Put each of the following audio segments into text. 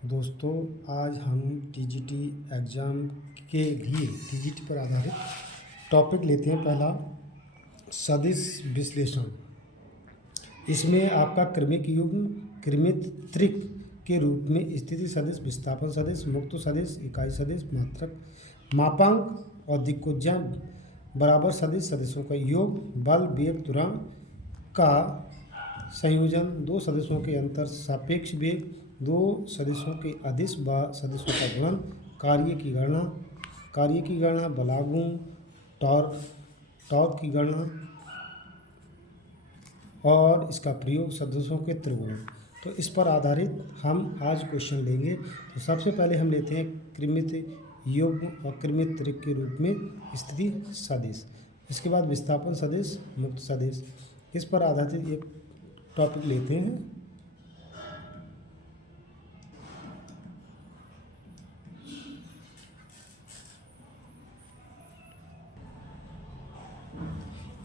दोस्तों, आज हम टीजीटी एग्ज़ाम के लिए टीजीटी पर आधारित टॉपिक लेते हैं। पहला, सदिश विश्लेषण। इसमें आपका क्रमिक युग्म, क्रमिक त्रिक के रूप में स्थिति सदिश, विस्थापन सदिश, मुक्त सदिश, इकाई सदिश, मात्रक, मापांक और दिक्कोज्जान बराबर सदिश, सदिशों का योग, बल, वेग, त्वरण का संयोजन, दो सदिशों के अंतर सापेक्ष वेग, दो सदिशों के अदिश व सदिशों का गुणन, कार्य की गणना, बलागुण, टॉर्क की गणना और इसका प्रयोग, सदिशों के त्रिगुण। तो इस पर आधारित हम आज क्वेश्चन लेंगे। तो सबसे पहले हम लेते हैं क्रमिक युग्म और क्रमिक त्रिक के रूप में स्थिति सदिश। इसके बाद विस्थापन सदिश, मुक्त सदिश। इस पर आधारित एक टॉपिक लेते हैं।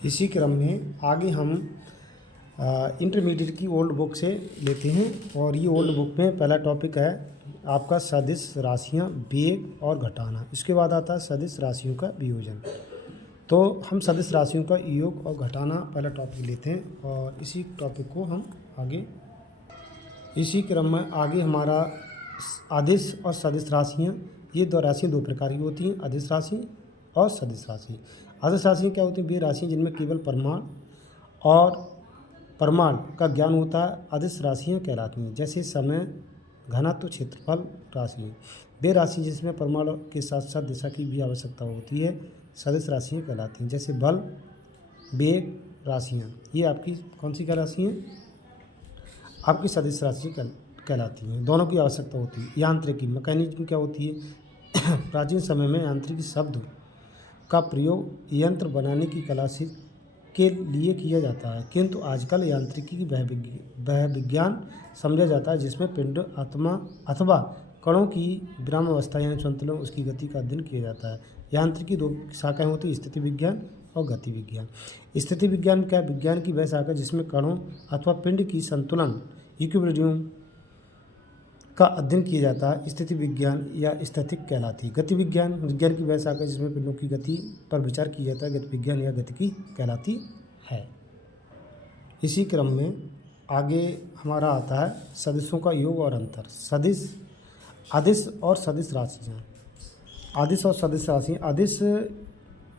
इसी क्रम में आगे हम इंटरमीडिएट की ओल्ड बुक से लेते हैं और ये ओल्ड बुक में पहला टॉपिक है आपका सदिश राशियां, वेग और घटाना। इसके बाद आता है सदिश राशियों का वियोजन। तो हम सदिश राशियों का योग और घटाना पहला टॉपिक लेते हैं और इसी टॉपिक को हम आगे इसी क्रम में आगे हमारा आदिश और सदिश राशियाँ, ये दो राशियाँ दो प्रकार की होती हैं, अदिश राशि और सदिश राशि। अदिश राशियाँ क्या होती हैं? वे राशियाँ जिनमें केवल परिमाण और परिमाण का ज्ञान होता है, अदिश राशियाँ कहलाती हैं। जैसे समय, घनत्व, क्षेत्रफल राशि। वे राशि जिसमें परिमाण के साथ साथ दिशा की भी आवश्यकता होती है, सदिश राशियाँ कहलाती हैं। जैसे बल, वेग राशियाँ, ये आपकी कौन सी क्या राशि हैं? आपकी सदिश राशि कहलाती हैं। दोनों की आवश्यकता होती है। यांत्रिकी, मैकेनिज्म क्या होती है? प्राचीन समय में यांत्रिकी शब्द का प्रयोग यंत्र बनाने की कला से के लिए किया जाता है, किंतु आजकल यांत्रिकी की वह विज्ञान समझा जाता है जिसमें पिंड, आत्मा अथवा कणों की विराम अवस्था यानी संतुलन, उसकी गति का अध्ययन किया जाता है। यांत्रिकी दो शाखाएं होती हैं, स्थिति विज्ञान और गति विज्ञान। स्थिति विज्ञान क्या? विज्ञान की वह शाखा जिसमें कणों अथवा पिंड की संतुलन, इक्विलिब्रियम का अध्ययन किया जाता है, स्थिति विज्ञान या स्थैतिक कहलाती है। गति विज्ञान की वह शाखा जिसमें पिंडों की गति पर विचार किया जाता है, गति विज्ञान या गतिकी कहलाती है। इसी क्रम में आगे हमारा आता है सदिशों का योग और अंतर। सदिश, अदिश और सदिश राशियाँ। अदिश और सदिश राशियाँ। अदिश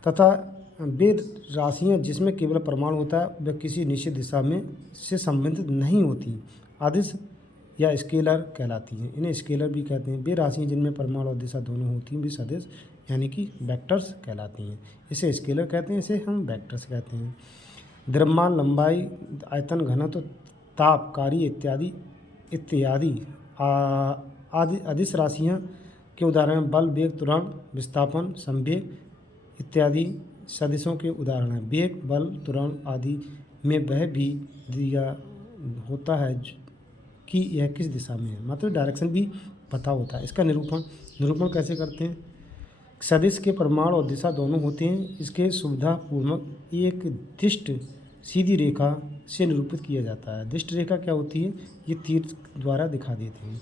तथा वे राशियाँ जिसमें केवल परिमाण होता है, वे किसी निश्चित दिशा में से संबंधित नहीं होती, अदिश या स्केलर कहलाती हैं। इन्हें स्केलर भी कहते हैं। वे राशियाँ जिनमें परिमाण और दिशा दोनों होती हैं, वे सदिश यानी कि वेक्टर्स कहलाती हैं। इसे स्केलर कहते हैं, इसे हम वेक्टर्स कहते हैं। द्रव्यमान, लंबाई, आयतन, घनत्व, ताप, कार्य इत्यादि आदि अदिश राशियाँ के उदाहरण बल, वेग, त्वरण, विस्थापन, संवेग इत्यादि सदिशों के उदाहरण हैं। वेग, बल, त्वरण आदि में वह भी दिया होता है कि यह किस दिशा में है, मतलब डायरेक्शन भी पता होता है। इसका निरूपण कैसे करते हैं? सदिश के परिमाण और दिशा दोनों होते हैं। इसके सुविधापूर्वक एक दिष्ट सीधी रेखा से निरूपित किया जाता है। दिष्ट रेखा क्या होती है? ये तीर द्वारा दिखा देते हैं।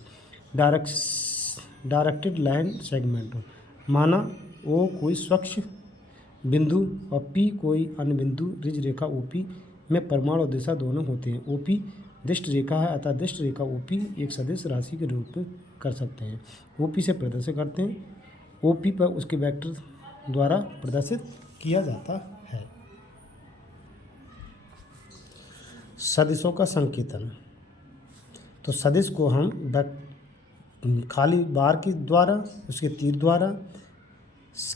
डायरेक्टेड लाइन सेगमेंट, माना ओ कोई स्वच्छ बिंदु और पी कोई अन्य बिंदु, रिज रेखा ओपी में परिमाण और दिशा दोनों होते हैं। ओपी दिष्ट रेखा है, अतः दिष्ट रेखा ओपी एक सदिश राशि के रूप में कर सकते हैं। ओपी से प्रदर्शित करते हैं। ओपी पर उसके वेक्टर द्वारा प्रदर्शित किया जाता है। सदिशों का संकेतन। तो सदिश को हम खाली बार के द्वारा, उसके तीर द्वारा,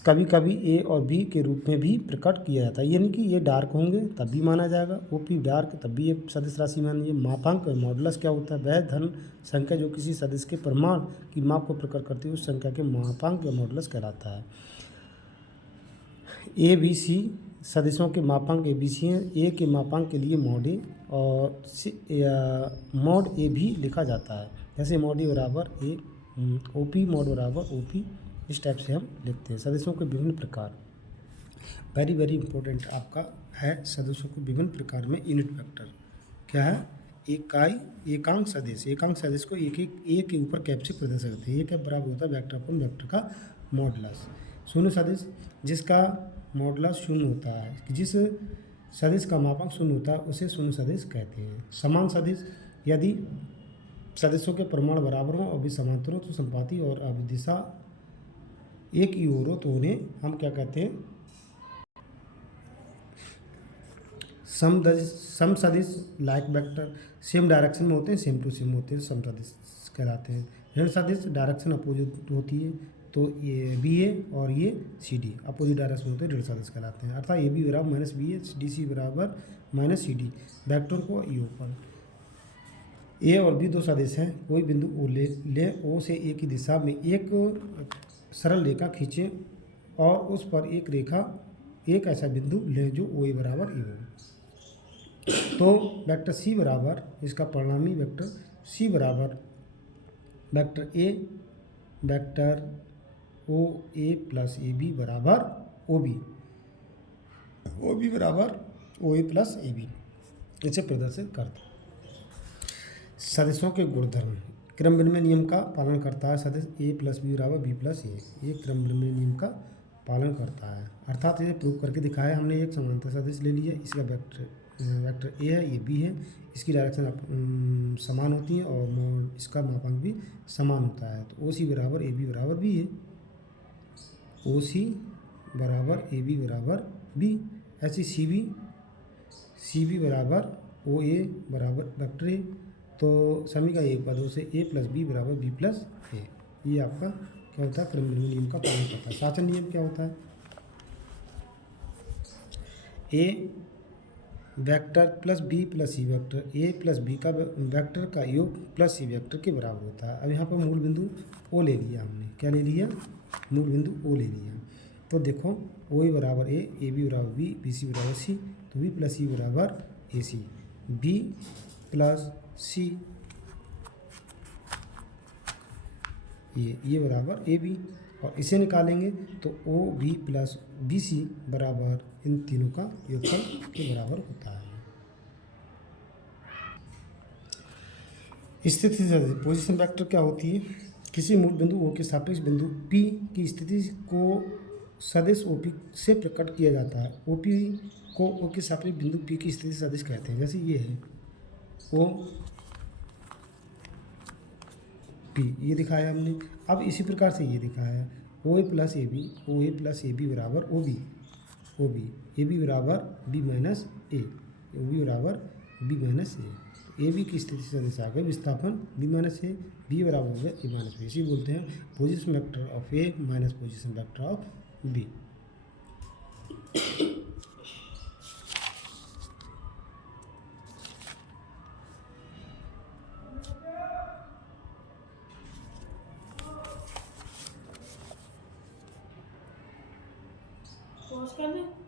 कभी कभी ए और बी के रूप में भी प्रकट किया जाता है। यानी कि ये डार्क होंगे तब भी माना जाएगा, ओपी डार्क तब भी ये सदिश राशि मानिए। मापांक मॉडुलस क्या होता है? वह धन संख्या जो किसी सदिश के परिमाण की माप को प्रकट करती है, उस संख्या के मापांक या मॉडुलस कहलाता है। ए बी सी सदिशों के मापांक ए बी सी हैं। ए के मापांक के लिए मॉड ए और मॉड ए भी लिखा जाता है। जैसे मॉड ए बराबर ए, ओपी मॉड बराबर ओपी, इस टाइप से हम लिखते हैं। सदिशों के विभिन्न प्रकार, वेरी इंपॉर्टेंट आपका है सदिशों के विभिन्न प्रकार में यूनिट वेक्टर क्या है? एकांक सदिश को एक के ऊपर कैप से प्रदर्शित करते हैं। ये क्या बराबर होता है वेक्टर अपॉन वेक्टर का मॉडुलस। शून्य सदिश जिसका मॉडुलस शून्य होता है, जिस सदिश का मापांक शून्य होता है उसे शून्य सदिश कहते हैं। समान सदिश यदि सदिशों के परिमाण बराबर हों और भी समांतर हों तो संपाती और अभिदिशा एक ही ओर हो तो उन्हें हम क्या कहते हैं, सम सदिश लाइक वेक्टर सेम डायरेक्शन में होते हैं, सेम टू सेम होते हैं, सम सदिश कहलाते हैं। ऋण सदिश डायरेक्शन अपोजिट होती है तो ये बी ए और ये सी डी अपोजिट डायरेक्शन में होते हैं, ऋण सदिश कहलाते हैं। अर्थात ए बी बराबर माइनस बी ए, डी सी बराबर माइनस सी डी। वेक्टर को ई पर ए और बी दो सदिश हैं, कोई बिंदु ओ ले ओ से ए की दिशा में एक सरल रेखा खींचें और उस पर एक ऐसा बिंदु लें जो ओ ए बराबर ए हो। तो वेक्टर सी बराबर इसका परिणामी वेक्टर सी बराबर vector A vector O A plus A B बराबर ओ बी बराबर ओ ए प्लस ए बी इसे प्रदर्शित करते हैं। सदिशों के गुणधर्म क्रम विनिमय नियम का पालन करता है। सदिश ए प्लस बी बराबर बी प्लस ए, ये क्रम विनिमय नियम का पालन करता है। अर्थात इसे प्रूव करके दिखाया हमने। एक समांतर सदिश ले लिया, इसका वेक्टर ए है, ये बी है, इसकी डायरेक्शन समान होती है और इसका मापांक भी समान होता है। तो ओ सी बराबर ए बी बराबर बी है, ओ सी बराबर ए बी बराबर बी। ऐसी सी बी बराबर ओ ए बराबर वेक्टर ए। तो समीकरण एक पदों से ए प्लस बी बराबर बी प्लस ए। ये आपका क्या होता है, क्रम विनिमय नियम का पालन करता है। शासन नियम क्या होता है, a vector plus b plus c vector a plus b का वेक्टर का योग प्लस सी वेक्टर के बराबर होता है। अब यहाँ पर मूल बिंदु ओ ले लिया हमने, क्या ले लिया, मूल बिंदु ओ ले लिया। तो देखो ओ ए बराबर ए बी बराबर बी सी बराबर सी, तो बी प्लस सी बराबर ए सी, बी प्लस सी ये बराबर ए बी, और इसे निकालेंगे तो O B plus B C बराबर इन तीनों का योगफल के बराबर होता है। स्थिति सदिश पोजीशन वेक्टर क्या होती है, किसी मूल बिंदु ओ के सापेक्ष बिंदु पी की स्थिति को सदिश ओपी से प्रकट किया जाता है। ओपी को ओ के सापेक्ष बिंदु पी की स्थिति सदिश कहते हैं। जैसे ये है ओ पी, ये दिखाया हमने। अब इसी प्रकार से ये दिखाया है ओ ए प्लस ए बी बराबर ओ बी ए बी बराबर बी माइनस ए, ओ बी बराबर बी माइनस ए बी की स्थिति सदिश आ गई विस्थापन बी माइनस ए, बी बराबर हो गया ए माइनस बी। इसी बोलते हैं position vector of A minus position vector of B. Pause कर दें।